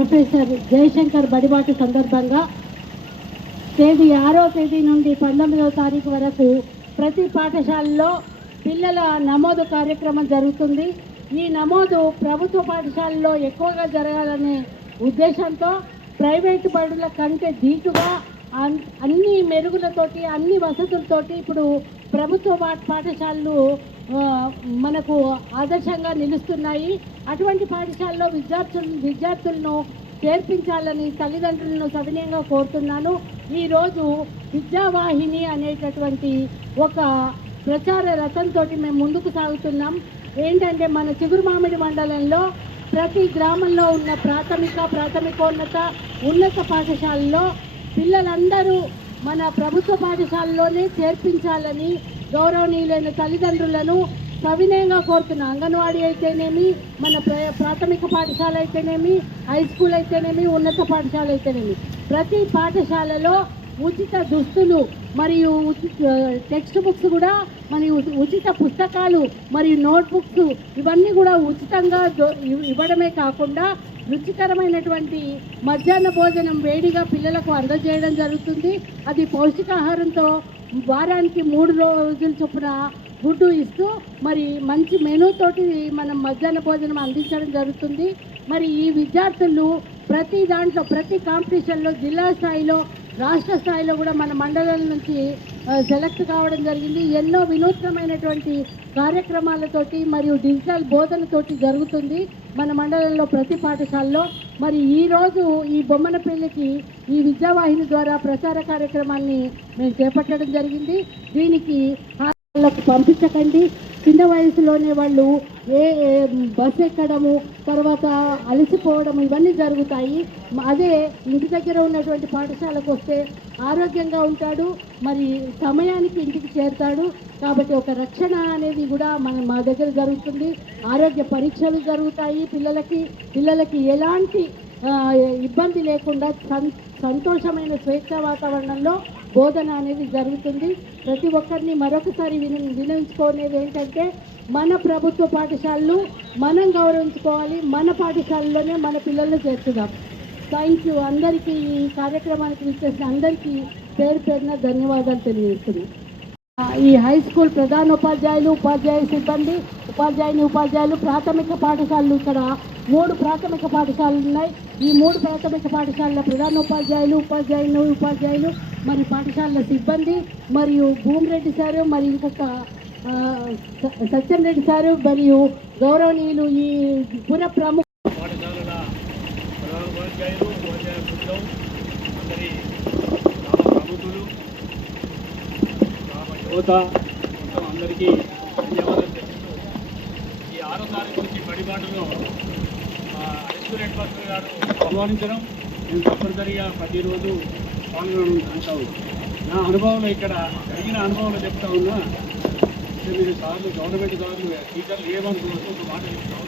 Professor Jayashankar బడిబాటు సందర్భంగా తేదీ 6వ తేదీ నుండి 19వ తారీఖు వరకు ప్రతి పాఠశాలలో పిల్లల నమోదు కార్యక్రమం జరుగుతుంది. ఈ నమోదు ప్రభుత్వ పాఠశాలలో ఎక్కువగా జరగాలనే ఉద్దేశంతో ప్రైవేటు బడుల కంటే ధీటుగా అన్ని మెరుగులతోటి అన్ని వసతులతోటి ఇప్పుడు ప్రభుత్వ పాఠశాలలు మనకు ఆదర్శంగా నిలుస్తున్నాయి. అటువంటి పాఠశాలలో విద్యార్థులను చేర్పించాలని తల్లిదండ్రులను సవినయంగా కోరుతున్నాను. ఈరోజు విద్యావాహిని అనేటటువంటి ఒక ప్రచార రథంతో మేము ముందుకు సాగుతున్నాం. ఏంటంటే మన చిగురుమామిడి మండలంలో ప్రతి గ్రామంలో ఉన్న ప్రాథమికోన్నత ఉన్నత పాఠశాలలో పిల్లలందరూ మన ప్రభుత్వ పాఠశాలలోనే చేర్పించాలని గౌరవనీయులైన తల్లిదండ్రులను సవినయంగా కోరుతున్నాం. అంగన్వాడీ అయితేనేమి, మన ప్రాథమిక పాఠశాల అయితేనేమి, హై స్కూల్ అయితేనేమి, ఉన్నత పాఠశాల అయితేనేమి ప్రతి పాఠశాలలో ఉచిత దుస్తులు మరియు టెక్స్ట్ బుక్స్ కూడా మరియు ఉచిత పుస్తకాలు మరియు నోట్బుక్స్ ఇవన్నీ కూడా ఉచితంగా ఇవ్వడమే కాకుండా రుచికరమైనటువంటి మధ్యాహ్న భోజనం వేడిగా పిల్లలకు అందజేయడం జరుగుతుంది. అది పౌష్టికాహారంతో వారానికి 3 రోజుల చొప్పున గుడ్డు ఇస్తూ మరి మంచి మెనూతోటి మనం మధ్యాహ్న భోజనం అందించడం జరుగుతుంది. మరి ఈ విద్యార్థులు ప్రతి దాంట్లో ప్రతి కాంపిటీషన్లో జిల్లా స్థాయిలో రాష్ట్ర స్థాయిలో కూడా మన మండలం నుంచి సెలెక్ట్ కావడం జరిగింది. ఎన్నో వినూత్నమైనటువంటి కార్యక్రమాలతోటి మరియు డిజిటల్ బోధనతోటి జరుగుతుంది మన మండలంలో ప్రతి పాఠశాలలో. మరి ఈరోజు ఈ బొమ్మనపల్లికి ఈ విద్యావాహిని ద్వారా ప్రచార కార్యక్రమాన్ని మేము చేపట్టడం జరిగింది. దీనికి వాళ్ళకు పంపించకండి. చిన్న వయసులోనే వాళ్ళు బస్సు ఎక్కడము, తర్వాత అలసిపోవడం ఇవన్నీ జరుగుతాయి. అదే ఇంటి దగ్గర ఉన్నటువంటి పాఠశాలకు వస్తే ఆరోగ్యంగా ఉంటాడు, మరి సమయానికి ఇంటికి చేరుతాడు. కాబట్టి ఒక రక్షణ అనేది కూడా మా దగ్గర జరుగుతుంది. ఆరోగ్య పరీక్షలు జరుగుతాయి. పిల్లలకి ఎలాంటి ఇబ్బంది లేకుండా సంతోషమైన స్వేచ్ఛ వాతావరణంలో బోధన అనేది జరుగుతుంది. ప్రతి ఒక్కరిని మరొకసారి వినియోగించుకునేది ఏంటంటే మన ప్రభుత్వ పాఠశాలలు మనం గౌరవించుకోవాలి. మన పాఠశాలలోనే మన పిల్లలను చేర్చుదాం. Thank you. అందరికీ ఈ కార్యక్రమానికి విచ్చేసిన అందరికీ పేరు పేరున ధన్యవాదాలు తెలియజేస్తున్నాను. ఈ హై స్కూల్ ప్రధానోపాధ్యాయులు, ఉపాధ్యాయ సిబ్బంది, ఉపాధ్యాయులు ప్రాథమిక పాఠశాలలు ఇక్కడ 3 ప్రాథమిక పాఠశాలలు ఉన్నాయి. ఈ 3 ప్రాథమిక పాఠశాలల ప్రధానోపాధ్యాయులు, ఉపాధ్యాయులు మరి పాఠశాలల సిబ్బంది మరియు భూమిరెడ్డి సారు మరియు ఇంకొక సత్యం రెడ్డి సారు మరియు గౌరవనీయులు ఈ పుర ప్రముఖ పాఠశాలల ప్రధానోపాధ్యాయులు, యువత అందరికీ ధన్యవాదాలు తెలుస్తూ ఈ 6వ తారీఖు నుంచి బడిబాటలో రెస్టారెంట్ బస్సు గారు ఆహ్వానించడం నేను తప్పనిసరిగా ప్రతిరోజు పాల్గొనడం అంటావు. నా అనుభవంలో ఇక్కడ జరిగిన అనుభవంలో చెప్తా ఉన్నా. మీరు సార్లు గవర్నమెంట్ సార్లు టీచర్లు ఏమనుకోవచ్చు ఒక మాట చెప్తాను.